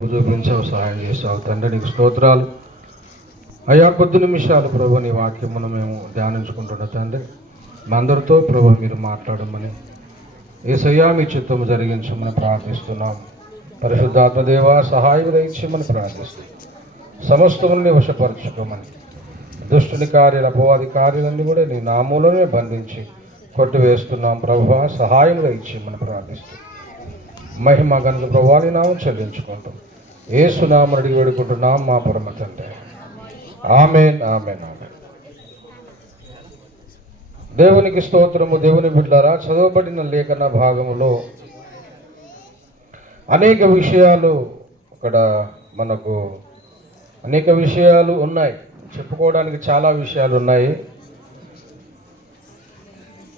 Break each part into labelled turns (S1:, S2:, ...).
S1: చూపించావు సహాయం చేసావు తండ్రి నీకు స్తోత్రాలు. అయ్యా కొద్ది నిమిషాలు ప్రభు నీ వాక్యమును మేము ధ్యానించుకుంటున్న తండ్రి. మా అందరితో ప్రభు మీరు మాట్లాడమని. ఏసయ్యా మీ చిత్తము జరిగించమని ప్రార్థిస్తున్నాం. పరిశుద్ధాత్మదేవ సహాయం దయచేయమని ప్రార్థిస్తున్నాం. సమస్తముని వశపరచుకోమని. దుష్టుని కార్యాల అపవాది కార్యాలన్నీ కూడా నీ నామూలనే బంధించి కొట్టివేస్తున్నాం ప్రభు సహాయం దయచేయమని ప్రార్థిస్తాం మహిమ గనుక ప్రభాని నామం చెల్లించుకుంటాం ఏసునామని అడిగి వేడుకుంటున్నాం మా పరమ తండ్రి. Amen amen amen. దేవునికి స్తోత్రము దేవుని బిడ్డారా చదవబడిన లేఖన భాగములో అనేక విషయాలు అక్కడ మనకు అనేక విషయాలు ఉన్నాయి. చెప్పుకోవడానికి చాలా విషయాలు ఉన్నాయి.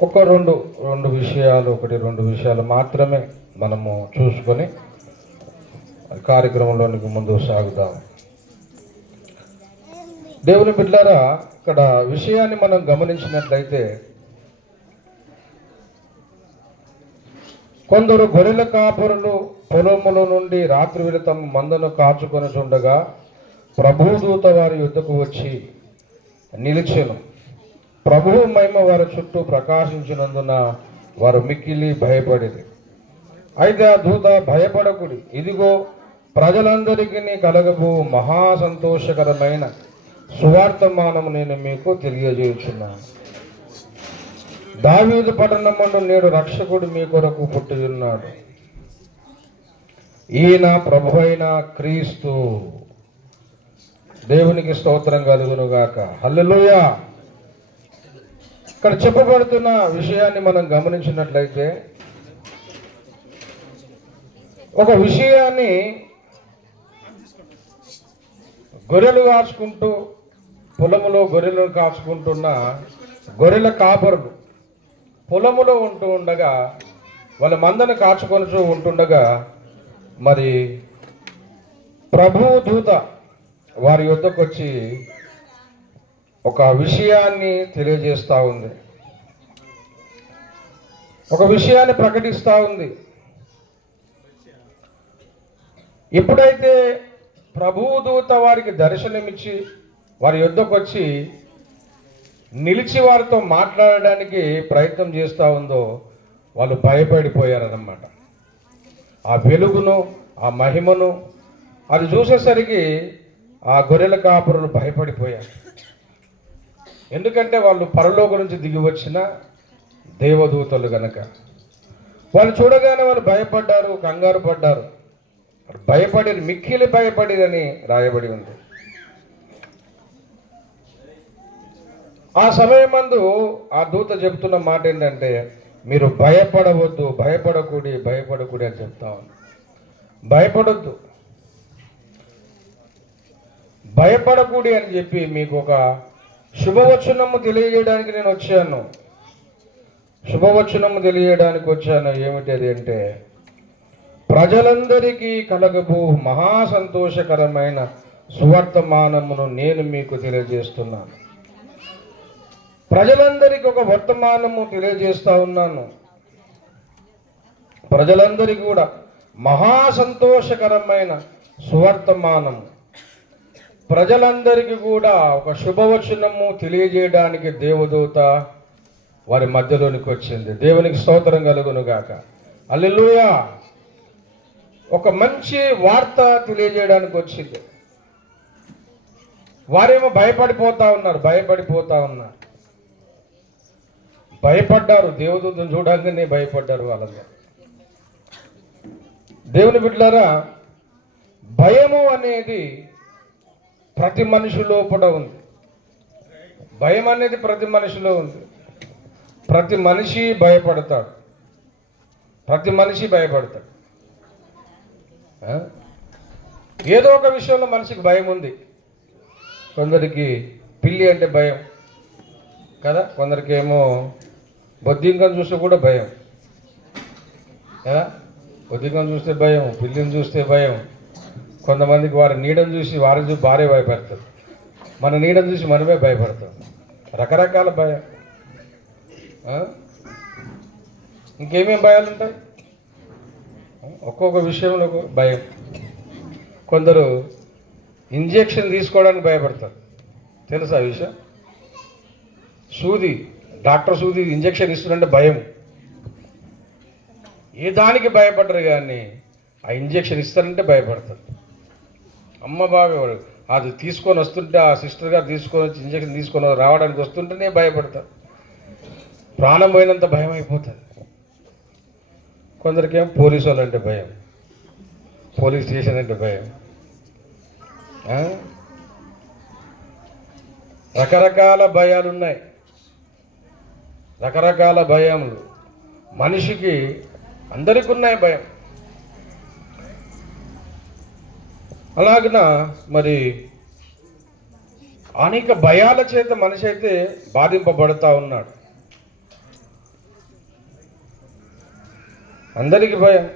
S1: ఒక రెండు రెండు విషయాలు ఒకటి రెండు విషయాలు మాత్రమే మనము చూసుకొని కార్యక్రమంలోనికి ముందు సాగుదాం దేవుని బిడ్డారా ఇక్కడ విషయాన్ని మనం గమనించినట్లయితే కొందరు గొర్రెల కాపురులు పొలముల నుండి రాత్రి వేళ తమ మందను కాచుకొని ఉండగా ప్రభుదూత వారి యుద్ధకు వచ్చి నిలిచెను. ప్రభువు మహిమ వారి చుట్టూ ప్రకాశించినందున వారు మిక్కిలి భయపడేది అయితే ఆ దూత భయపడకుడి. ఇదిగో ప్రజలందరికీ కలగబో మహా సంతోషకరమైన సువార్తమానము నేను మీకు తెలియజేయుచున్నాను. దావీదు పట్టణమందు నేడు రక్షకుడు మీ కొరకు పుట్టి ఉన్నాడు ఈయన ప్రభు అయిన క్రీస్తు. దేవునికి స్తోత్రం కలుగును గాక ఇక్కడ చెప్పబడుతున్న విషయాన్ని మనం గమనించినట్లయితే ఒక విషయాన్ని గొర్రెలు కాచుకుంటూ పొలములో గొర్రెలను కాచుకుంటున్న గొర్రెల కాపరులు పొలములో ఉంటూ ఉండగా వాళ్ళ మందను కాచుకొనుచూ ఉంటుండగా మరి ప్రభు దూత వారి యొద్దకు వచ్చి ఒక విషయాన్ని తెలియజేస్తూ ఉంది. ఒక విషయాన్ని ప్రకటిస్తూ ఉంది. ఎప్పుడైతే ప్రభుదూత వారికి దర్శనమిచ్చి వారి యుద్ధకు వచ్చి నిలిచి వారితో మాట్లాడడానికి ప్రయత్నం చేస్తూ ఉందో వాళ్ళు భయపడిపోయారన్నమాట. ఆ వెలుగును ఆ మహిమను అది చూసేసరికి ఆ గొర్రెల కాపురులు భయపడిపోయారు. ఎందుకంటే వాళ్ళు పరలోక నుంచి దిగి వచ్చిన దేవదూతలు గనక. వాళ్ళు చూడగానే వాళ్ళు భయపడ్డారు కంగారు పడ్డారు. భయపడి మిక్కిలి భయపడిదని రాయబడి ఉంది. ఆ సమయమందు ఆ దూత చెప్తున్న మాట ఏంటంటే మీరు భయపడవద్దు భయపడకూడి భయపడకూడి అని చెప్తా భయపడొద్దు. భయపడకూడి అని చెప్పి మీకు ఒక శుభవచనము తెలియజేయడానికి నేను వచ్చాను. శుభవచనము తెలియజేయడానికి వచ్చాను. ఏమిటి అది అంటే ప్రజలందరికీ కలగబో మహా సంతోషకరమైన సువర్తమానమును నేను మీకు తెలియజేస్తున్నాను. ప్రజలందరికీ ఒక వర్తమానము తెలియజేస్తా ఉన్నాను. ప్రజలందరికీ కూడా మహా సంతోషకరమైన సువర్తమానము. ప్రజలందరికీ కూడా ఒక శుభవచనము తెలియజేయడానికి దేవదూత వారి మధ్యలోనికి వచ్చింది. దేవునికి స్తోత్రం కలుగునుగాక. అల్లెలుయా ఒక మంచి వార్త తెలియజేయడానికి వచ్చింది. వారేమో భయపడిపోతా ఉన్నారు భయపడిపోతా ఉన్నారు. భయపడ్డారు దేవదూతను చూడగానే భయపడ్డారు వాళ్ళందరూ. దేవుని బిడ్డలారా భయము అనేది ప్రతి మనిషి లోపల ఉంది. భయం అనేది ప్రతి మనిషిలో ఉంది. ప్రతి మనిషి భయపడతాడు. ప్రతి మనిషి భయపడతాడు. ఏదో ఒక విషయంలో మనిషికి భయం ఉంది. కొందరికి పిల్లి అంటే భయం. కదా? కొందరికి ఏమో బొద్దింకం చూస్తే కూడా భయం. కదా బొద్దింకం చూస్తే భయం పిల్లిని చూస్తే భయం. కొంతమందికి వారి నీడను చూసి వారిని చూసి భార్య భయపడతారు. మన నీడను చూసి మనమే భయపడతాం. రకరకాల భయం. ఇంకేమేం భయాలు ఉంటాయి ఒక్కొక్క విషయంలో ఒక భయం. కొందరు ఇంజెక్షన్ తీసుకోవడానికి భయపడతారు. తెలుసా ఆ విషయం? సూది డాక్టర్ సూది ఇంజెక్షన్ ఇస్తుందంటే భయం. ఏ దానికి భయపడరు కానీ ఆ ఇంజెక్షన్ ఇస్తారంటే భయపడతారు. అమ్మ బాబు అది తీసుకొని వస్తుంటే ఆ సిస్టర్ గారు తీసుకొని వచ్చి ఇంజక్షన్ తీసుకొని రావడానికి వస్తుంటేనే భయపడతారు. ప్రాణం పోయినంత భయం అయిపోతుంది. కొందరికేం పోలీసు వాళ్ళు అంటే భయం. పోలీస్ స్టేషన్ అంటే భయం రకరకాల భయాలు ఉన్నాయి రకరకాల భయములు. మనిషికి అందరికీ ఉన్నాయి భయం. అలాగన మరి అనేక భయాల చేత మనిషి అయితే బాధింపబడుతూ ఉన్నాడు. అందరికి భయం.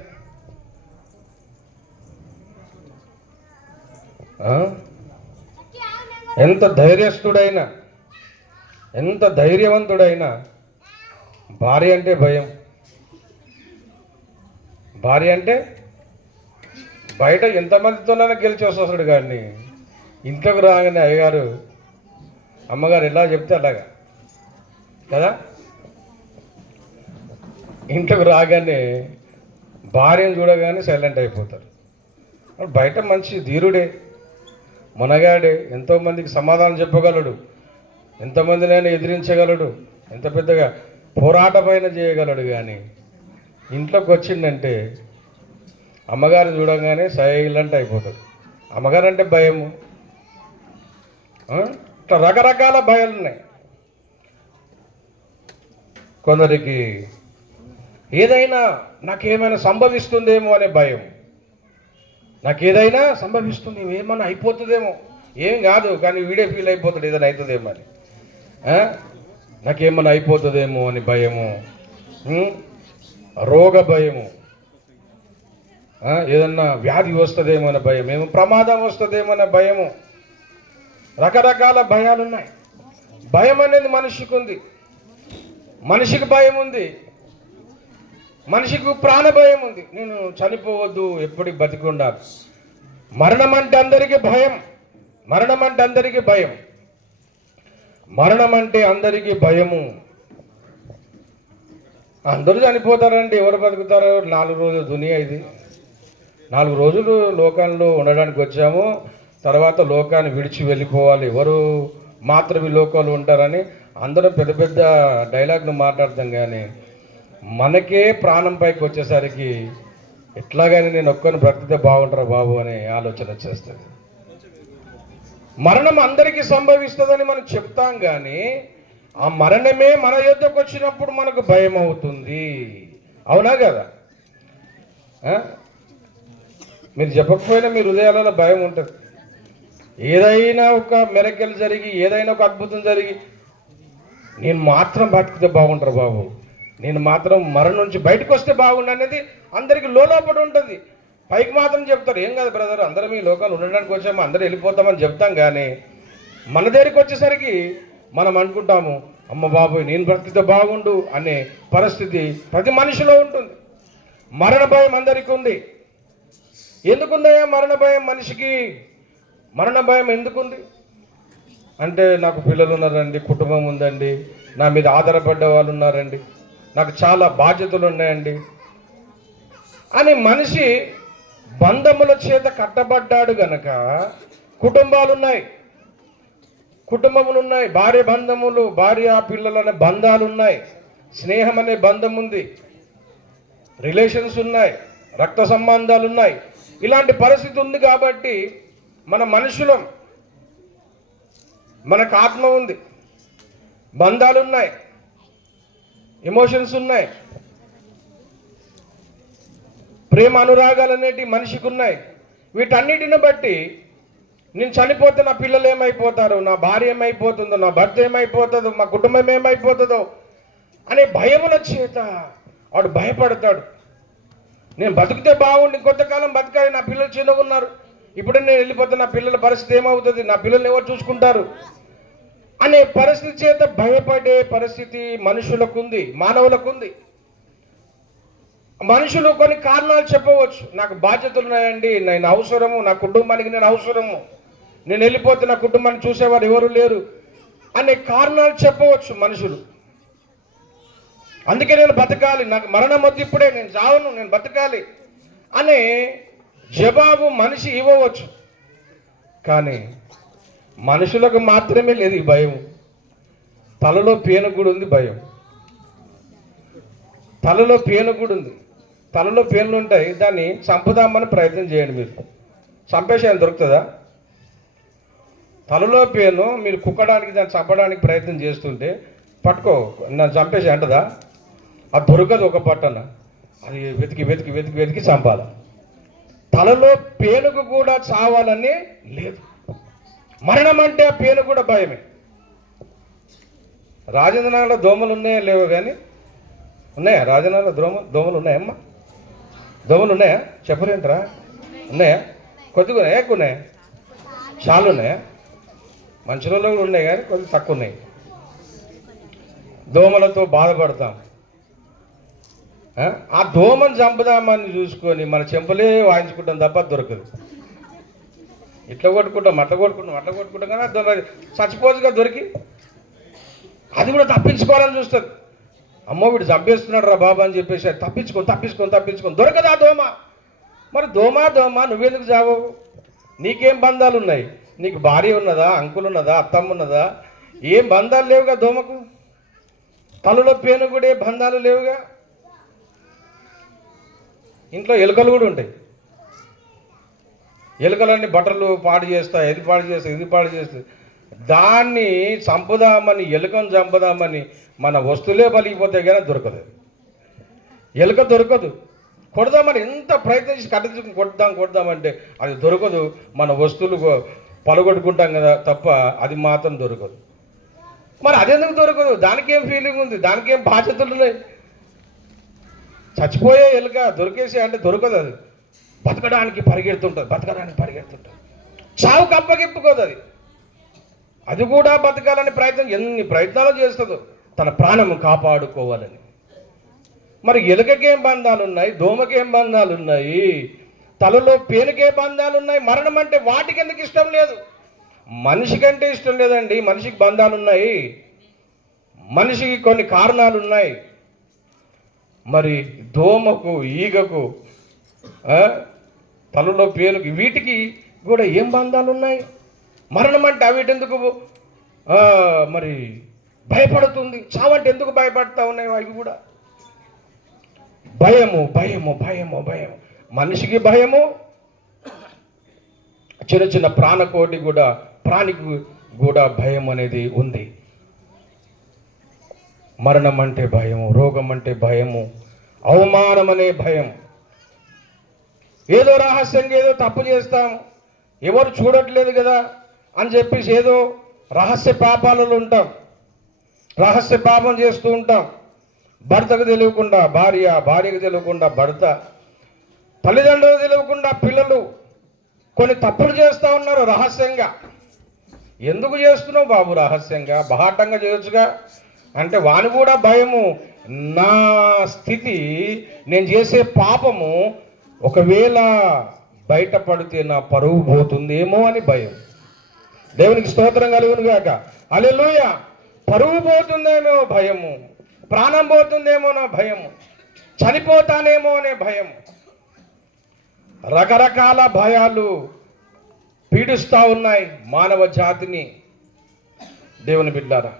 S1: ఎంత ధైర్యస్తుడైనా ఎంత ధైర్యవంతుడైనా భార్య అంటే భయం. భార్య అంటే బయట ఎంతమందితోనైనా గెలిచి వస్తాడు కానీ ఇంట్లోకి రాగానే అయ్యగారు అమ్మగారు ఎలా చెప్తే అలాగా? కదా? ఇంట్లోకి రాగానే భార్యను చూడగానే సైలెంట్ అయిపోతారు బయట మంచి ధీరుడే మునగాడే ఎంతోమందికి సమాధానం చెప్పగలడు ఎంతమందినైనా ఎదిరించగలడు ఎంత పెద్దగా పోరాటమైన చేయగలడు కానీ ఇంట్లోకి వచ్చిందంటే అమ్మగారు చూడగానే సైలెంట్ అయిపోతాడు. అమ్మగారు అంటే భయము ఇట్లా రకరకాల భయాలు ఉన్నాయి కొందరికి ఏదైనా నాకేమైనా సంభవిస్తుందేమో అనే భయం. నాకు ఏదైనా సంభవిస్తుంది ఏమైనా అయిపోతుందేమో. ఏం కాదు కానీ వీడే ఫీల్ అయిపోతాడు ఏదైనా అవుతుందేమో అని. నాకేమైనా అయిపోతుందేమో అని భయము. రోగ భయము. ఏదన్నా వ్యాధి వస్తుందేమో అనే భయం. ఏమో ప్రమాదం వస్తుందేమో అనే భయము. రకరకాల భయాలు ఉన్నాయి భయం అనేది మనిషికి ఉంది. మనిషికి భయం ఉంది. మనిషికి ప్రాణ భయం ఉంది. నేను చనిపోవద్దు ఎప్పటికి బతికి ఉండాలి మరణం అంటే అందరికీ భయం. మరణం అంటే అందరికీ భయం. మరణం అంటే అందరికీ భయము. అందరూ చనిపోతారండి. ఎవరు బతుకుతారో నాలుగు రోజులు దునియా ఇది. నాలుగు రోజులు లోకంలో ఉండడానికి వచ్చాము. తర్వాత లోకాన్ని విడిచి వెళ్ళిపోవాలి. ఎవరు మాత్రమే లోకంలో ఉంటారని అందరూ పెద్ద పెద్ద డైలాగ్ను మాట్లాడతాం కానీ మనకే ప్రాణం పైకి వచ్చేసరికి ఎట్లాగైనా నేను ఒక్కరిని బ్రతికితే బాగుంటారా బాబు అనే ఆలోచన వచ్చేస్తుంది. మరణం అందరికీ సంభవిస్తుందని మనం చెప్తాం కానీ ఆ మరణమే మన యుద్ధకు వచ్చినప్పుడు మనకు భయం అవుతుంది. అవునా కదా? మీరు చెప్పకపోయినా మీ హృదయాలలో భయం ఉంటుంది. ఏదైనా ఒక మెరకెలు జరిగి ఏదైనా ఒక అద్భుతం జరిగి నేను మాత్రం బ్రతికితే బాగుంటారు బాబు? నేను మాత్రం మరణం నుంచి బయటకు వస్తే బాగుండు అనేది అందరికి లోపల ఉంటుంది. పైకి మాత్రం చెప్తారు ఏం కాదు బ్రదర్ అందరం ఈ లోకాలు ఉండడానికి వచ్చాము అందరూ వెళ్ళిపోతామని చెప్తాం కానీ మన దగ్గరికి వచ్చేసరికి మనం అనుకుంటాము అమ్మ బాబోయ్ నేను బ్రతికితే బాగుండు అనే పరిస్థితి ప్రతి మనిషిలో ఉంటుంది. మరణ భయం అందరికీ ఉంది. ఎందుకుందయ్యా మరణ భయం మనిషికి? మరణ భయం ఎందుకుంది? అంటే నాకు పిల్లలు ఉన్నారండి కుటుంబం ఉందండి నా మీద ఆధారపడ్డ వాళ్ళు ఉన్నారండి. నాకు చాలా బాధ్యతలు ఉన్నాయండి. అని మనిషి బంధముల చేత కట్టబడ్డాడు గనక కుటుంబాలు ఉన్నాయి కుటుంబములు ఉన్నాయి భార్య బంధములు భార్య పిల్లలు అనే బంధాలు ఉన్నాయి స్నేహం అనే బంధం ఉంది రిలేషన్స్ ఉన్నాయి రక్త సంబంధాలు ఉన్నాయి ఇలాంటి పరిస్థితి ఉంది కాబట్టి మన మనుషులం మనకు ఆత్మ ఉంది. బంధాలు ఉన్నాయి ఎమోషన్స్ ఉన్నాయి. ప్రేమ అనురాగాలు అనేటి మనిషికి ఉన్నాయి. వీటన్నిటిని బట్టి నేను చనిపోతే నా పిల్లలు ఏమైపోతారు? నా భార్య ఏమైపోతుందో? నా భర్త ఏమైపోతుందో? మా కుటుంబం ఏమైపోతుందో? అనే భయముల చేత వాడు భయపడతాడు. నేను బతికితే బాగుండి కొంతకాలం బతకాలి నా పిల్లలు చిన్నగా ఉన్నారు. ఇప్పుడు నేను వెళ్ళిపోతే నా పిల్లల పరిస్థితి ఏమవుతుంది? నా పిల్లల్ని ఎవరు చూసుకుంటారు? అనే పరిస్థితి చేత భయపడే పరిస్థితి మనుషులకు ఉంది మానవులకు ఉంది మనుషులు కొన్ని కారణాలు చెప్పవచ్చు. నాకు బాధ్యతలు ఉన్నాయండి నేను అవసరము నా కుటుంబానికి నేను అవసరము. నేను వెళ్ళిపోతే నా కుటుంబాన్ని చూసేవారు ఎవరు లేరు అనే కారణాలు చెప్పవచ్చు మనుషులు. అందుకే నేను బతకాలి నాకు మరణం వద్దు ఇప్పుడే నేను చావను నేను బతకాలి అనే జవాబు మనిషి ఇవ్వవచ్చు. కానీ మనుషులకు మాత్రమే లేదు ఈ భయం. తలలో పేను కూడా ఉంది భయం. తలలో పేను కూడా ఉంది. తలలో పేన్లు ఉంటాయి. దాన్ని చంపుదామని ప్రయత్నం చేయండి మీరు. చంపేసేయం దొరుకుతుందా? తలలో పేను మీరు కుక్కడానికి దాన్ని చంపడానికి ప్రయత్నం చేస్తుంటే పట్టుకో నన్ను చంపేసి అంటదా? అది దొరకదు ఒక పట్టన అది వెతికి వెతికి వెతికి వెతికి చంపాలి. తలలో పేనుకు కూడా చావాలని లేదు. మరణం అంటే ఆ పేను కూడా భయమే. రాజేంద్రనగర్లో దోమలు ఉన్నాయా లేవో కానీ ఉన్నాయా? రాజేంద్రనగర్లో దోమ దోమలు ఉన్నాయమ్మా దోమలు ఉన్నాయా? చెప్పలేంటరా ఉన్నాయా? కొద్దిగా ఉన్నాయా? ఎక్కువ ఉన్నాయా? చాలా ఉన్నాయా? రోజుల్లో కూడా ఉన్నాయి కానీ కొద్దిగా తక్కువ ఉన్నాయి. దోమలతో బాధపడతాం. ఆ? ఆ దోమను చంపుదామని చూసుకొని మన చెంపలే వాయించుకుంటాం తప్ప దొరకదు. ఇట్లా కొట్టుకుంటాం అట్లా కొట్టుకుంటాం అట్లా కొట్టుకుంటాం కానీ అది చచ్చిపోతుగా దొరికి. అది కూడా తప్పించుకోవాలని చూస్తుంది అమ్మో వీడు చంపేస్తున్నాడు రా బాబా అని చెప్పేసి తప్పించుకొని తప్పించుకొని తప్పించుకొని. దొరకదా దోమ? మరి దోమ దోమ నువ్వెందుకు చావవు? నీకేం బంధాలు ఉన్నాయి? నీకు భార్య ఉన్నదా అంకుల్ ఉన్నదా అత్తమ్మ ఉన్నదా? ఏం బంధాలు లేవుగా దోమకు? తలలో పేను కూడా ఏ బంధాలు లేవుగా? ఇంట్లో ఎలుకలు కూడా ఉంటాయి. ఎలుకలన్నీ బట్టలు పాడు చేస్తాయి ఇది పాడు చేస్తాయి ఇది పాడు చేస్తాయి దాన్ని చంపుదామని ఎలుకను చంపుదామని మన వస్తువులే పలికిపోతే కానీ దొరకదు ఎలుక దొరకదు. కొడదామని ఎంత ప్రయత్నించి కట్టించుకుని కొడదాం కొడదామంటే అది దొరకదు. మన వస్తువులు పలగొట్టుకుంటాం కదా తప్ప అది మాత్రం దొరకదు. మరి అదెందుకు దొరకదు? దానికి ఏం ఫీలింగ్ ఉంది? దానికి ఏం బాధ్యతలు ఉన్నాయి? చచ్చిపోయే ఎలుక దొరికేసి అంటే దొరకదు అది. బతకడానికి పరిగెడుతుంటుంది బతకడానికి పరిగెడుతుంటుంది. చావు కప్పగిప్పుకోదు అది. అది కూడా బతకాలని ప్రయత్నం ఎన్ని ప్రయత్నాలు చేస్తుందో తన ప్రాణము కాపాడుకోవాలని. మరి ఎలుకకేం బంధాలు ఉన్నాయి దోమకేం బంధాలు ఉన్నాయి తలలో పేనుకే బంధాలు ఉన్నాయి మరణం అంటే వాటికి ఎందుకు ఇష్టం లేదు? మనిషికంటే ఇష్టం లేదండి మనిషికి బంధాలు ఉన్నాయి మనిషికి కొన్ని కారణాలు ఉన్నాయి మరి దోమకు ఈగకు తలలో పేనుకి వీటికి కూడా ఏం బంధాలు ఉన్నాయి మరణం అంటే అవిటెందుకు మరి భయపడుతుంది. చావంటే ఎందుకు భయపడతా ఉన్నాయి అవి కూడా? భయము భయము భయము భయం మనిషికి భయము చిన్న చిన్న ప్రాణకోటి కూడా ప్రాణికి కూడా భయం అనేది ఉంది. మరణం అంటే భయము రోగం అంటే భయము అవమానం అనే భయం. ఏదో రహస్యంగా ఏదో తప్పు చేస్తాం ఎవరు చూడట్లేదు కదా అని చెప్పేసి ఏదో రహస్య పాపాలలో ఉంటాం. రహస్య పాపం చేస్తూ ఉంటాం. భర్తకు తెలియకుండా భార్య భార్యకు తెలియకుండా భర్త తల్లిదండ్రులకు తెలియకుండా పిల్లలు కొన్ని తప్పులు చేస్తూ ఉన్నారు రహస్యంగా. ఎందుకు చేస్తున్నావు బాబు రహస్యంగా? బహాటంగా చేయొచ్చుగా? అంటే వాని కూడా భయము. నా స్థితి నేను చేసే పాపము ఒకవేళ బయటపడితే నా పరువు పోతుందేమో అని భయం. దేవునికి స్తోత్రం కలుగును గాక. అలెలుయ పరువు పోతుందేమో భయము. ప్రాణం పోతుందేమో నా భయము. చనిపోతానేమో అనే భయం రకరకాల భయాలు పీడిస్తూ ఉన్నాయి మానవ జాతిని. దేవుని బిడ్డారా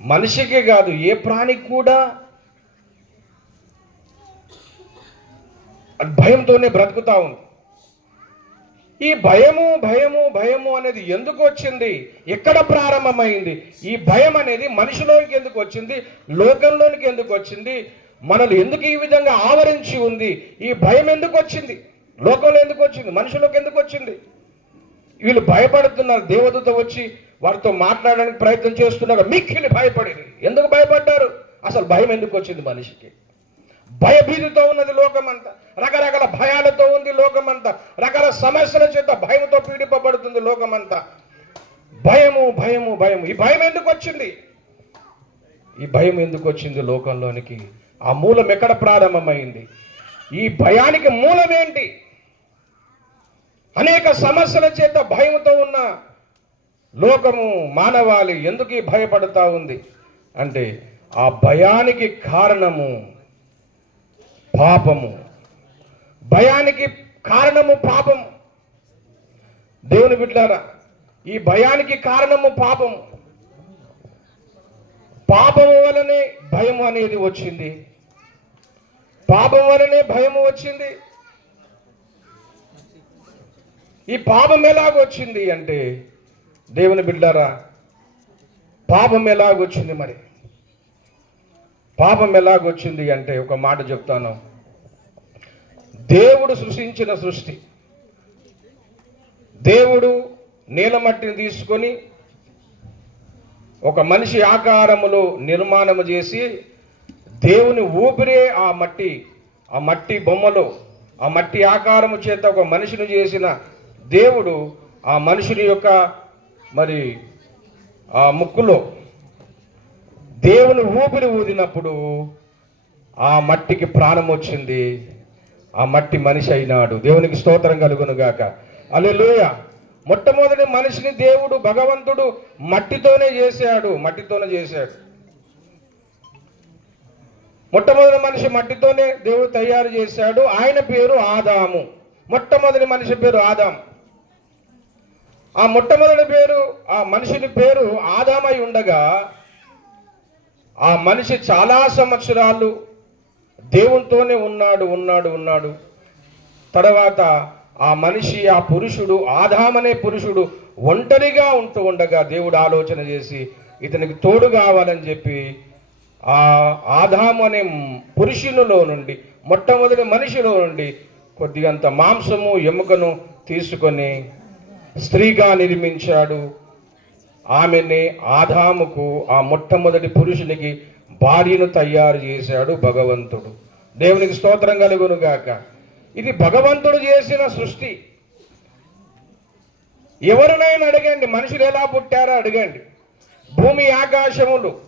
S1: మనిషికే కాదు ఏ ప్రాణికి కూడా భయంతోనే బ్రతుకుతా ఉంది. ఈ భయము భయము భయము అనేది ఎందుకు వచ్చింది? ఎక్కడ ప్రారంభమైంది? ఈ భయం అనేది మనిషిలోనికి ఎందుకు వచ్చింది? లోకంలోనికి ఎందుకు వచ్చింది? మనల్ని ఎందుకు ఈ విధంగా ఆవరించి ఉంది? ఈ భయం ఎందుకు వచ్చింది? లోకంలో ఎందుకు వచ్చింది? మనుషులకు ఎందుకు వచ్చింది? వీళ్ళు భయపడుతున్నారు. దేవదూత వచ్చి వారితో మాట్లాడడానికి ప్రయత్నం చేస్తున్నారు మిక్కిలి భయపడింది ఎందుకు భయపడ్డారు? అసలు భయం ఎందుకు వచ్చింది మనిషికి? భయభీతితో ఉన్నది లోకమంతా. రకరకాల భయాలతో ఉంది లోకమంతా. రకరకాల సమస్యల చేత భయంతో పీడింపబడుతుంది లోకమంతా. భయము భయము భయము. ఈ భయం ఎందుకు వచ్చింది? ఈ భయం ఎందుకు వచ్చింది లోకంలోనికి?
S2: ఆ మూలం ఎక్కడ ప్రారంభమైంది? ఈ భయానికి మూలం ఏంటి? అనేక సమస్యల చేత భయంతో ఉన్న లోకము మానవాళి ఎందుకు భయపడతా భయపడుతూ ఉంది? అంటే ఆ భయానికి కారణము పాపము. భయానికి కారణము పాపము. దేవుని బిడ్డారా ఈ భయానికి కారణము పాపము. పాపము వలనే భయం అనేది వచ్చింది. పాపం వలనే భయము వచ్చింది. ఈ పాపం ఎలాగొచ్చింది అంటే దేవుని బిడ్డారా పాపం ఎలాగొచ్చింది మరి? పాపం ఎలాగొచ్చింది అంటే ఒక మాట చెప్తాను. దేవుడు సృష్టించిన సృష్టి. దేవుడు నీలమట్టిని తీసుకొని ఒక మనిషి ఆకారములో నిర్మాణము చేసి దేవుని ఊపిరే ఆ మట్టి ఆ మట్టి బొమ్మలో ఆ మట్టి ఆకారము చేత ఒక మనిషిని చేసిన దేవుడు ఆ మనుషుని యొక్క మరి ఆ ముక్కులో దేవుని ఊపిరి ఊదినప్పుడు ఆ మట్టికి ప్రాణం వచ్చింది. ఆ మట్టి మనిషి అయినాడు. దేవునికి స్తోత్రం కలుగును గాక. అల్లెలుయ మొట్టమొదటి మనిషిని దేవుడు భగవంతుడు మట్టితోనే చేశాడు. మట్టితోనే చేశాడు. మొట్టమొదటి మనిషి మట్టితోనే దేవుడు తయారు చేశాడు. ఆయన పేరు ఆదాము. మొట్టమొదటి మనిషి పేరు ఆదాం. ఆ మొట్టమొదటి పేరు ఆ మనిషిని పేరు ఆదామై ఉండగా ఆ మనిషి చాలా సంవత్సరాలు దేవునితోనే ఉన్నాడు ఉన్నాడు ఉన్నాడు. తర్వాత ఆ మనిషి ఆ పురుషుడు ఆదామనే పురుషుడు ఒంటరిగా ఉంటూ ఉండగా దేవుడు ఆలోచన చేసి ఇతనికి తోడు కావాలని చెప్పి ఆ ఆదాము అనే పురుషునిలో నుండి మొట్టమొదటి మనిషిలో నుండి కొద్దిగంత మాంసము ఎముకను తీసుకొని స్త్రీగా నిర్మించాడు. ఆమెని ఆదాముకు ఆ మొట్టమొదటి పురుషునికి భార్యను తయారు చేశాడు భగవంతుడు. దేవునికి స్తోత్రం కలుగును గాక. ఇది భగవంతుడు చేసిన సృష్టి. ఎవరినైనా అడగండి మనుషులు ఎలా పుట్టారో అడగండి. భూమి ఆకాశములు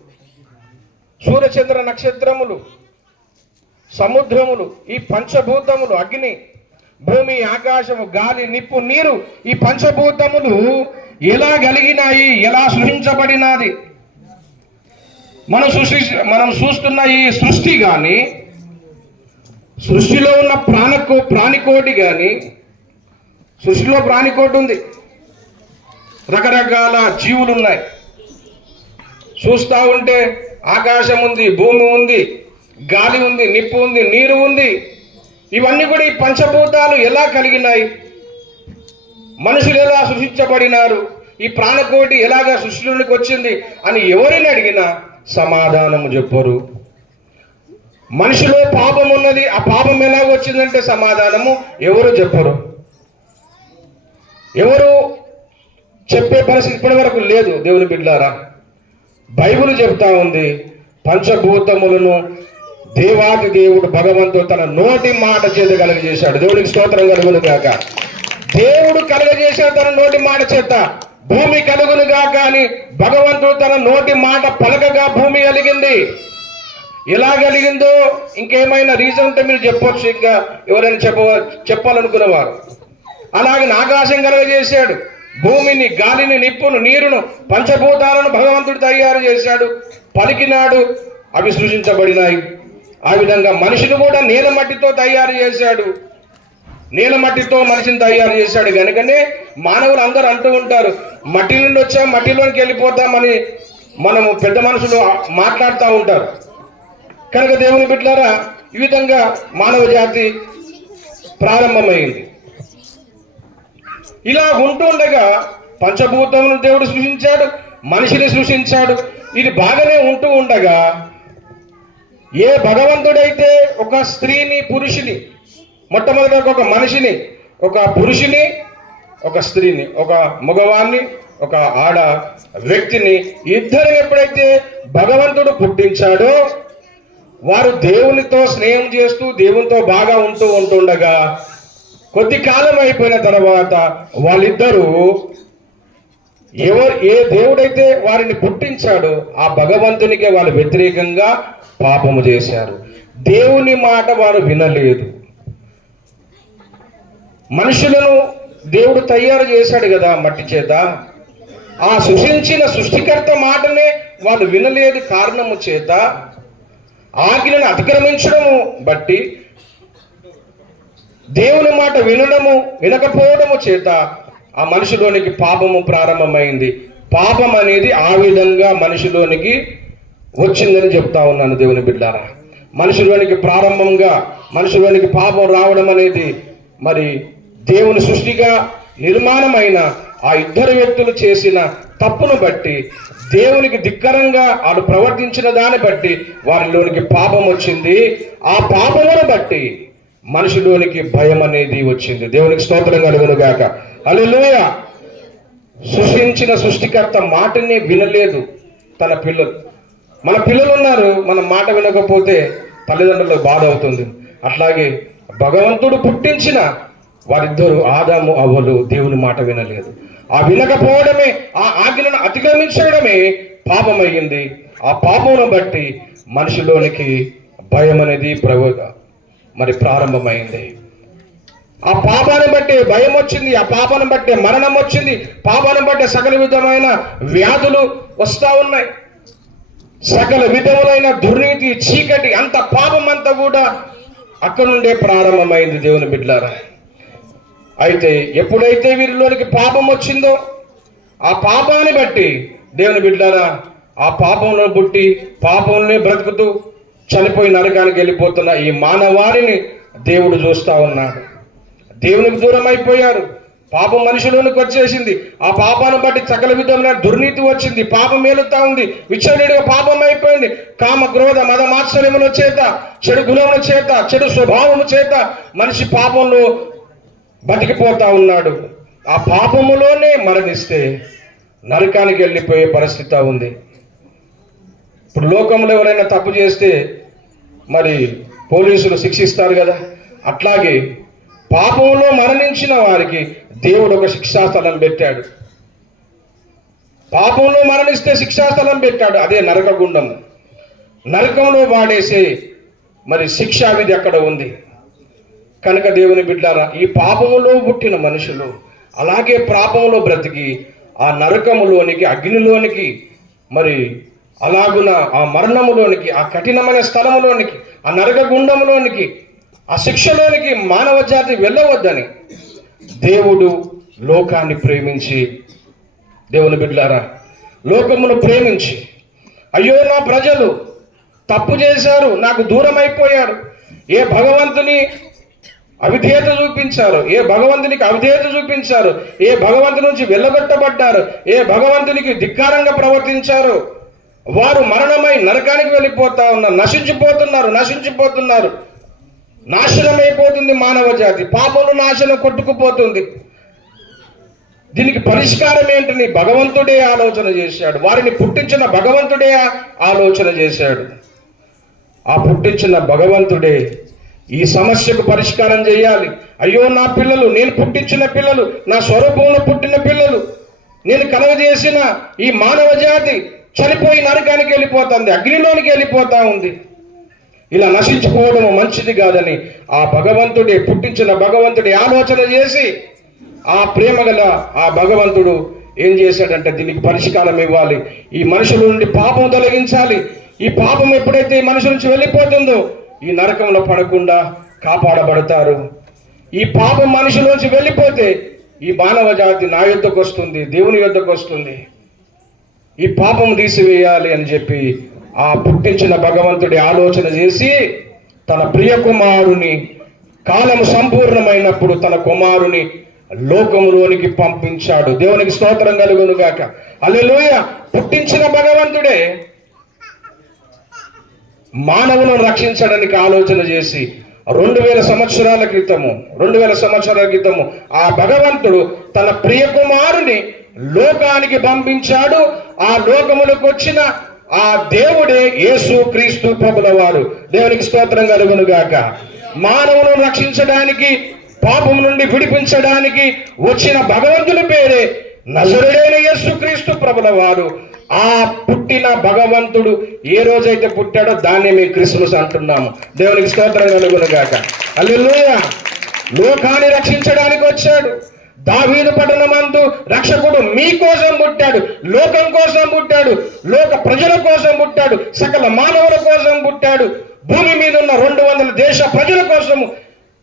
S2: సూర్యచంద్ర నక్షత్రములు సముద్రములు ఈ పంచభూతములు అగ్ని భూమి ఆకాశము గాలి నిప్పు నీరు ఈ పంచభూతములు ఎలా కలిగినాయి ఎలా సృష్టించబడినది మనం సృష్టి మనం చూస్తున్న ఈ సృష్టి కానీ సృష్టిలో ఉన్న ప్రాణకో ప్రాణికోటి కానీ సృష్టిలో ప్రాణికోటి ఉంది. రకరకాల జీవులు ఉన్నాయి. చూస్తూ ఉంటే ఆకాశం ఉంది భూమి ఉంది గాలి ఉంది నిప్పు ఉంది నీరు ఉంది. ఇవన్నీ కూడా ఈ పంచభూతాలు ఎలా కలిగినాయి? మనుషులు ఎలా సృష్టించబడినారు ఈ ప్రాణకోటి ఎలాగ సృష్టిలోనికి వచ్చింది అని ఎవరిని అడిగినా సమాధానము చెప్పరు. మనిషిలో పాపం ఉన్నది ఆ పాపం ఎలాగ వచ్చిందంటే సమాధానము ఎవరు చెప్పరు. ఎవరు చెప్పే పరిస్థితి ఇప్పటి వరకు లేదు దేవుని బిడ్డారా. బైబుల్ చెప్తా ఉంది పంచభూతములను దేవాది దేవుడు భగవంతుడు తన నోటి మాట చేత కలుగజేశాడు. దేవునికి స్తోత్రం కలుగును కాక దేవుడు కలుగజేసిన తన నోటి మాట చేత భూమి కలుగునుగా కానీ భగవంతుడు తన నోటి మాట పలకగా భూమి కలిగింది. ఎలా కలిగిందో ఇంకేమైనా రీజన్ ఉంటే మీరు చెప్పొచ్చు ఇంకా. ఎవరైనా చెప్ప చెప్పాలనుకునేవారు అలాగే ఆకాశం కలుగజేశాడు. భూమిని గాలిని నిప్పును నీరును పంచభూతాలను భగవంతుడు తయారు చేశాడు. పలికినాడు అవి సృష్టించబడినాయి ఆ విధంగా మనిషిని కూడా నీల మట్టితో తయారు చేశాడు. నీల మట్టితో మనిషిని తయారు చేశాడు. కనుకనే మానవులు అందరూ అంటూ ఉంటారు మట్టి నుండి వచ్చాం మట్టిలోనికి వెళ్ళిపోతామని మనము పెద్ద మనుషులు మాట్లాడుతూ ఉంటారు. కనుక దేవుని బిడ్డారా ఈ విధంగా మానవ జాతి ప్రారంభమైంది. ఇలా ఉంటుండగా పంచభూతములను దేవుడు సృష్టించాడు మనిషిని సృష్టించాడు. ఇది బాగానే ఉంటూ ఉండగా ఏ భగవంతుడైతే ఒక స్త్రీని పురుషుని మొట్టమొదట ఒక మనిషిని ఒక పురుషుని ఒక స్త్రీని ఒక మగవాన్ని ఒక ఆడ వ్యక్తిని ఇద్దరు ఎప్పుడైతే భగవంతుడు పుట్టించాడో వారు దేవునితో స్నేహం చేస్తూ దేవునితో బాగా ఉంటూ ఉంటుండగా కొద్ది కాలం అయిపోయిన తర్వాత వాళ్ళిద్దరూ ఎవరు ఏ దేవుడైతే వారిని పుట్టించాడో ఆ భగవంతునికే వాళ్ళు వ్యతిరేకంగా పాపము చేశారు. దేవుని మాట వారు వినలేదు. మనుషులను దేవుడు తయారు చేశాడు కదా మట్టి చేత. ఆ సృష్టించిన సృష్టికర్త మాటనే వాళ్ళు వినలేదు కారణము చేత ఆజ్ఞను అతిక్రమించడము బట్టి దేవుని మాట వినడము వినకపోవడము చేత ఆ మనిషిలోనికి పాపము ప్రారంభమైంది. పాపం అనేది ఆ విధంగా మనిషిలోనికి వచ్చిందని చెప్తా ఉన్నాను దేవుని బిడ్డారా. మనిషిలోనికి ప్రారంభంగా మనిషిలోనికి పాపం రావడం అనేది మరి దేవుని సృష్టిగా నిర్మాణమైన ఆ ఇద్దరు వ్యక్తులు చేసిన తప్పును బట్టి దేవునికి ధిక్కరంగా వాళ్ళు ప్రవర్తించిన దాన్ని బట్టి వారిలోనికి పాపం వచ్చింది. ఆ పాపమును బట్టి మనిషిలోనికి భయం అనేది వచ్చింది. దేవునికి స్తోత్రం కలుగునుగాక అలెలుయ సృష్టించిన సృష్టికర్త మాటనే వినలేదు తన పిల్లలు. మన పిల్లలు ఉన్నారు మన మాట వినకపోతే తల్లిదండ్రులకు బాధ అవుతుంది అట్లాగే భగవంతుడు పుట్టించిన వారిద్దరు ఆదాము అవ్వలు దేవుని మాట వినలేదు. ఆ వినకపోవడమే ఆ ఆజ్ఞలను అతిక్రమించడమే పాపమయ్యింది. ఆ పాపమును బట్టి మనిషిలోనికి భయం అనేది ప్రవ మరి ప్రారంభమైంది. ఆ పాపాన్ని బట్టి భయం వచ్చింది ఆ పాపాన్ని బట్టి మరణం వచ్చింది పాపాన్ని బట్టి సకల విధమైన వ్యాధులు వస్తూ ఉన్నాయి. సకల విధములైన దుర్నీతి చీకటి అంత పాపం అంతా కూడా అక్కడ నుండే ప్రారంభమైంది దేవుని బిడ్డారా. అయితే ఎప్పుడైతే వీరిలోనికి పాపం వచ్చిందో ఆ పాపాన్ని బట్టి దేవుని బిడ్డారా ఆ పాపంలో పుట్టి పాపంలో బ్రతుకుతూ చనిపోయి నరకానికి వెళ్ళిపోతున్న ఈ మానవాళిని దేవుడు చూస్తా ఉన్నాడు. దేవునికి దూరం అయిపోయారు పాపం మనుషులకు వచ్చేసింది. ఆ పాపాన్ని బట్టి సకల విధమైన దుర్నీతి వచ్చింది. పాపం మేలుతా ఉంది. విచ్చలుడిగా పాపం అయిపోయింది. కామ క్రోధ మద మాత్సర్యముల చేత చెడు గుణముల చేత చెడు స్వభావము చేత మనిషి పాపంలో బతికిపోతా ఉన్నాడు. ఆ పాపములోనే మరణిస్తే నరకానికి వెళ్ళిపోయే పరిస్థితి ఉంది. ఇప్పుడు లోకంలో ఎవరైనా తప్పు చేస్తే మరి పోలీసులు శిక్షిస్తారు కదా. అట్లాగే పాపంలో మరణించిన వారికి దేవుడు ఒక శిక్షాస్థలం పెట్టాడు. పాపంలో మరణిస్తే శిక్షాస్థలం పెట్టాడు. అదే నరకగుండం. నరకంలో వాడేసే మరి శిక్షా విధి అక్కడ ఉంది. కనుక దేవుని బిడ్డారా ఈ పాపములో పుట్టిన మనుషులు అలాగే పాపంలో బ్రతికి ఆ నరకములోనికి అగ్నిలోనికి మరి అలాగున ఆ మరణములోనికి ఆ కఠినమైన స్థలములోనికి ఆ నరక గుండంలోనికి ఆ శిక్షలోనికి మానవ జాతి వెళ్ళవద్దని దేవుడు లోకాన్ని ప్రేమించి దేవుని బిడ్లారా లోకమును ప్రేమించి అయ్యో నా ప్రజలు తప్పు చేశారు నాకు దూరం అయిపోయారు ఏ భగవంతుని అవిధేయత చూపించారు ఏ భగవంతునికి అవిధేయత చూపించారు ఏ భగవంతుని నుంచి వెళ్ళగొట్టబడ్డారు ఏ భగవంతునికి ధిక్కారంగా ప్రవర్తించారు వారు మరణమై నరకానికి వెళ్ళిపోతా ఉన్నారు నశించిపోతున్నారు నశించిపోతున్నారు. నాశనమైపోతుంది మానవ జాతి. పాపలు నాశనం కొట్టుకుపోతుంది. దీనికి పరిష్కారం ఏంటని భగవంతుడే ఆలోచన చేశాడు. వారిని పుట్టించిన భగవంతుడే ఆలోచన చేశాడు. ఆ పుట్టించిన భగవంతుడే ఈ సమస్యకు పరిష్కారం చేయాలి. అయ్యో నా పిల్లలు నేను పుట్టించిన పిల్లలు నా స్వరూపంలో పుట్టిన పిల్లలు నేను కలగజేసిన ఈ మానవ జాతి చనిపోయి నరకానికి వెళ్ళిపోతుంది అగ్నిలోనికి వెళ్ళిపోతా ఉంది. ఇలా నశించుకోవడం మంచిది కాదని ఆ భగవంతుడే పుట్టించిన భగవంతుడి ఆలోచన చేసి ఆ ప్రేమ గల ఆ భగవంతుడు ఏం చేశాడంటే దీనికి పరిష్కారం ఇవ్వాలి. ఈ మనుషుల నుండి పాపం తొలగించాలి. ఈ పాపం ఎప్పుడైతే ఈ మనుషుల నుంచి వెళ్ళిపోతుందో ఈ నరకంలో పడకుండా కాపాడబడతారు. ఈ పాపం మనుషులోంచి వెళ్ళిపోతే ఈ మానవ జాతి నా యుద్ధకు వస్తుంది దేవుని యుద్ధకు వస్తుంది. ఈ పాపం తీసివేయాలి అని చెప్పి ఆ పుట్టించిన భగవంతుడి ఆలోచన చేసి తన ప్రియ కుమారుని కాలము సంపూర్ణమైనప్పుడు తన కుమారుని లోకములోనికి పంపించాడు. దేవునికి స్తోత్రం కలుగును గాక అల్లెలోయ పుట్టించిన భగవంతుడే మానవులను రక్షించడానికి ఆలోచన చేసి రెండు వేల సంవత్సరాల క్రితము రెండు వేల సంవత్సరాల క్రితము ఆ భగవంతుడు తన ప్రియ కుమారుని లోకానికి పంపించాడు. ఆ లోకములకు వచ్చిన ఆ దేవుడే యేసు క్రీస్తు ప్రభుల వారు దేవునికి స్తోత్రం కలుగును గాక మానవులను రక్షించడానికి పాపం నుండి విడిపించడానికి వచ్చిన భగవంతుని పేరే నజరుడైన యేసు క్రీస్తు ప్రభుల వారు ఆ పుట్టిన భగవంతుడు ఏ రోజైతే పుట్టాడో దాన్ని మేము క్రిస్మస్ అంటున్నాము. దేవునికి స్తోత్రం కలుగునుగాక. అల్లు లోకాన్ని రక్షించడానికి వచ్చాడు. దావీదు పట్టణమందు రక్షకుడు మీకోసం పుట్టాడు లోకం కోసం పుట్టాడు లోక ప్రజల కోసం పుట్టాడు సకల మానవుల కోసం పుట్టాడు. భూమి మీద ఉన్న రెండు వందల దేశ ప్రజల కోసము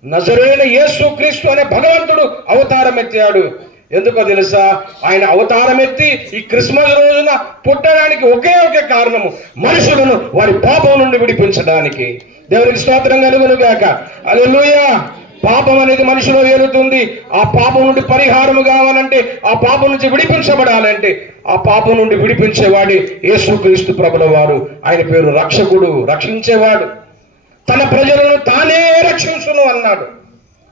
S2: నజరైన యేసు క్రీస్తు అనే భగవంతుడు అవతారం ఎత్తాడు ఎందుకో తెలుసా? ఆయన అవతారం ఎత్తి ఈ క్రిస్మస్ రోజున పుట్టడానికి ఒకే ఒకే కారణము మనుషులను వారి పాపం నుండి విడిపించడానికి. దేవునికి స్తోత్రం కలుగును గాక అదే పాపం అనేది మనిషిలో ఏలుతుంది. ఆ పాపం నుండి పరిహారం కావాలంటే ఆ పాపం నుంచి విడిపించబడాలంటే ఆ పాపం నుండి విడిపించేవాడి యేసుక్రీస్తు ప్రభుల వారు. ఆయన పేరు రక్షకుడు రక్షించేవాడు. తన ప్రజలను తానే రక్షించును అన్నాడు.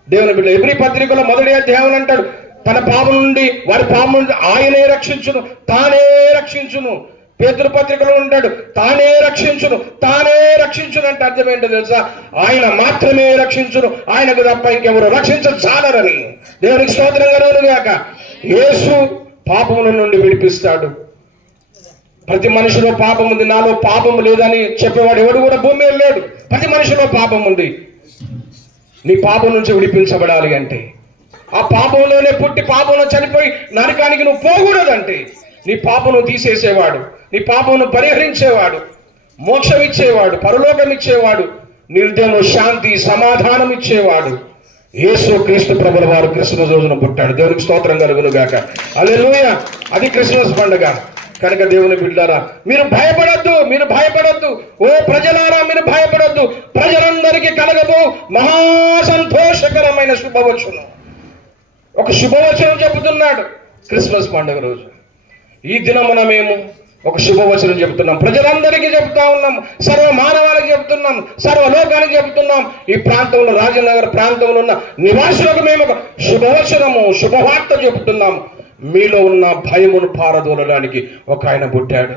S2: దేవుని బిడ్డ ఎబ్రి పత్రికలో మొదటి అధ్యాయం అంటాడు. తన పాపం నుండి వారి పాపం నుండి ఆయనే రక్షించును తానే రక్షించును. పేదరు పత్రికలో ఉంటాడు తానే రక్షించును తానే రక్షించును అంటే అర్థం ఏంటో తెలుసా? ఆయన మాత్రమే రక్షించును. ఆయనకు తప్ప ఇంకెవరు రక్షించాలరని దేవునికి స్తోత్రం కలుగుగాక యేసు పాపముల నుండి విడిపిస్తాడు. ప్రతి మనిషిలో పాపం ఉంది. నాలో పాపం లేదని చెప్పేవాడు ఎవడు కూడా భూమి మీద లేడు. ప్రతి మనిషిలో పాపం ఉంది. నీ పాపం నుంచి విడిపించబడాలి అంటే. ఆ పాపంలోనే పుట్టి పాపంలో చనిపోయి నరకానికి నువ్వు పోకూడదంటే. నీ పాపను తీసేసేవాడు. నీ పాపమును పరిహరించేవాడు మోక్షం ఇచ్చేవాడు పరలోకం ఇచ్చేవాడు నిర్దయం శాంతి సమాధానం ఇచ్చేవాడు యేసు క్రీస్తు ప్రభుల వారు క్రిస్మస్ రోజున పుట్టాడు. దేవునికి స్తోత్రం కలుగును గాక అలెలుయ అది క్రిస్మస్ పండుగ. కనుక దేవుని బిడ్డారా మీరు భయపడద్దు మీరు భయపడద్దు. ఓ ప్రజలారా మీరు భయపడద్దు. ప్రజలందరికీ కలగబో మహా సంతోషకరమైన శుభవచనం. ఒక శుభవచనం చెబుతున్నాడు క్రిస్మస్ పండుగ రోజు. ఈ దినమున మేము ఒక శుభవచనం చెబుతున్నాం ప్రజలందరికీ చెబుతా ఉన్నాం. సర్వ మానవాళికి చెబుతున్నాం సర్వలోకానికి చెబుతున్నాం ఈ ప్రాంతంలో రాజనగర్ ప్రాంతంలో ఉన్న నివాసులకు మేము ఒక శుభవచనము శుభవార్త చెబుతున్నాం మీలో ఉన్న భయమును పారదోలడానికి ఒక ఆయన పుట్టాడు.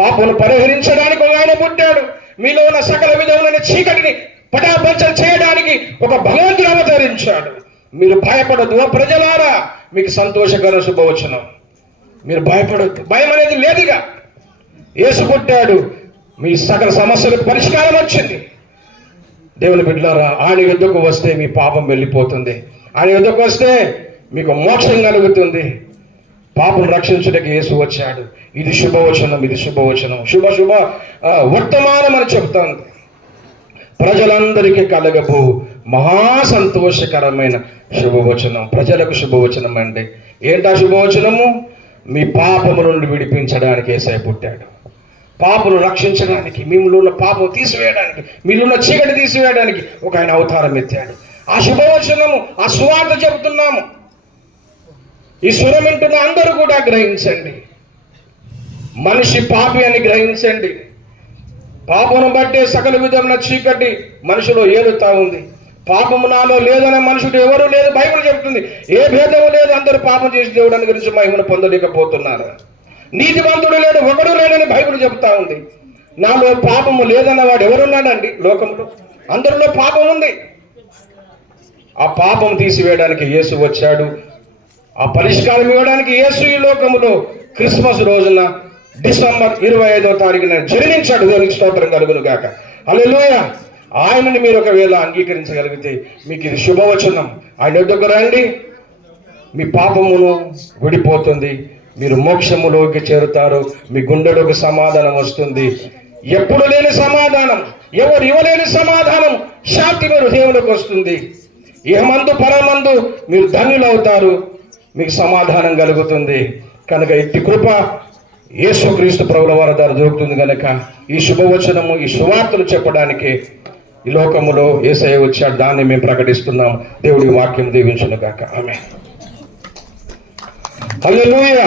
S2: పాపను పరిహరించడానికి ఒక ఆయన పుట్టాడు. మీలో ఉన్న సకల విధములైన చీకటిని పటాపంచలు చేయడానికి ఒక భగవంతుడు అవతరించాడు. మీరు భయపడదు ప్రజలారా. మీకు సంతోషకర శుభవచనం. మీరు భయపడద్దు. భయం అనేది లేదుగా. వేసుకుంటాడు మీ సకల సమస్యలకు పరిష్కారం వచ్చింది. దేవుని బిడ్డలారా ఆయన యుద్ధకు వస్తే మీ పాపం వెళ్ళిపోతుంది. ఆయన యుద్ధకు వస్తే మీకు మోక్షం కలుగుతుంది. పాపం రక్షించుటకు యేసు వచ్చాడు. ఇది శుభవచనం ఇది శుభవచనం. శుభ శుభ వర్తమానం అని చెప్తాను. ప్రజలందరికీ కలగబో మహా సంతోషకరమైన శుభవచనం. ప్రజలకు శుభవచనం అండి. ఏంటా శుభవచనము? మీ పాపము నుండి విడిపించడానికి ఏసై పుట్టాడు. పాపను రక్షించడానికి మీలో ఉన్న పాపం తీసివేయడానికి మీలో ఉన్న చీకటి తీసివేయడానికి ఒక ఆయన అవతారం ఎత్తాడు. ఆ శుభవచనము ఆ సువార్త చెబుతున్నాము. ఈ స్వరం వింటున్న అందరూ కూడా గ్రహించండి. మనిషి పాపి అని గ్రహించండి. పాపను బట్టే సకల విధమైన చీకటి మనిషిలో ఏలుతా ఉంది. పాపము నాలో లేదనే మనుషుడు ఎవరు లేదు బైబిల్ చెప్తుంది. ఏ భేదము లేదు అందరూ పాపం చేసి దేవుడు గురించి మహిమను పొందలేకపోతున్నారు. నీతివంతుడు లేడు ఒకడు లేడని బైబిల్ చెప్తా ఉంది. నాలో పాపము లేదన్న వాడు ఎవరున్నాడండి లోకంలో? అందరిలో పాపం ఉంది. ఆ పాపం తీసివేయడానికి యేసు వచ్చాడు. ఆ పరిష్కారం ఇవ్వడానికి యేసు ఈ లోకములో క్రిస్మస్ రోజున డిసెంబర్ ఇరవై ఐదో తారీఖున జన్మించాడు దేవునికి స్తోత్రం కలుగును గాక హల్లెలూయ! ఆయనని మీరు ఒకవేళ అంగీకరించగలిగితే మీకు ఇది శుభవచనం. ఆయన వద్దకు రండి. మీ పాపమును విడిపోతుంది. మీరు మోక్షములోకి చేరుతారు. మీ గుండెలోకి సమాధానం వస్తుంది. ఎప్పుడు లేని సమాధానం ఎవరు ఇవ్వలేని సమాధానం శాంతి మీరు హృదయంలోకి వస్తుంది. ఇహమందు పరమందు మీరు ధన్యులు అవుతారు. మీకు సమాధానం కలుగుతుంది. కనుక ఇట్టి కృప యేసుక్రీస్తు ప్రభుల వారి ద్వారా దొరుకుతుంది కనుక ఈ శుభవచనము ఈ సువార్తలు చెప్పడానికి ఈ లోకములో ఏసయ్య వచ్చాడు దాన్ని మేము ప్రకటిస్తున్నాం. దేవుడి వాక్యం దీవించును గాక. ఆమె హల్లెలూయ.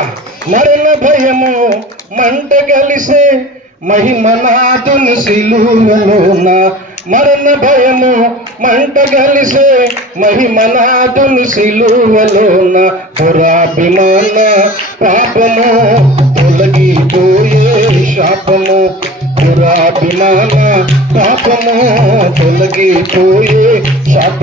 S2: మరణ భయము? మంట కలిసే మహిమనాథుని సిలువలోన మరణ భయము? మంట కలిసే మహిమనాథుని సిలువలోన పురాభిమాన పాపము తొలగిపోయే శాపము. పురాభిమాన పాపము తొలగిపోయే శాప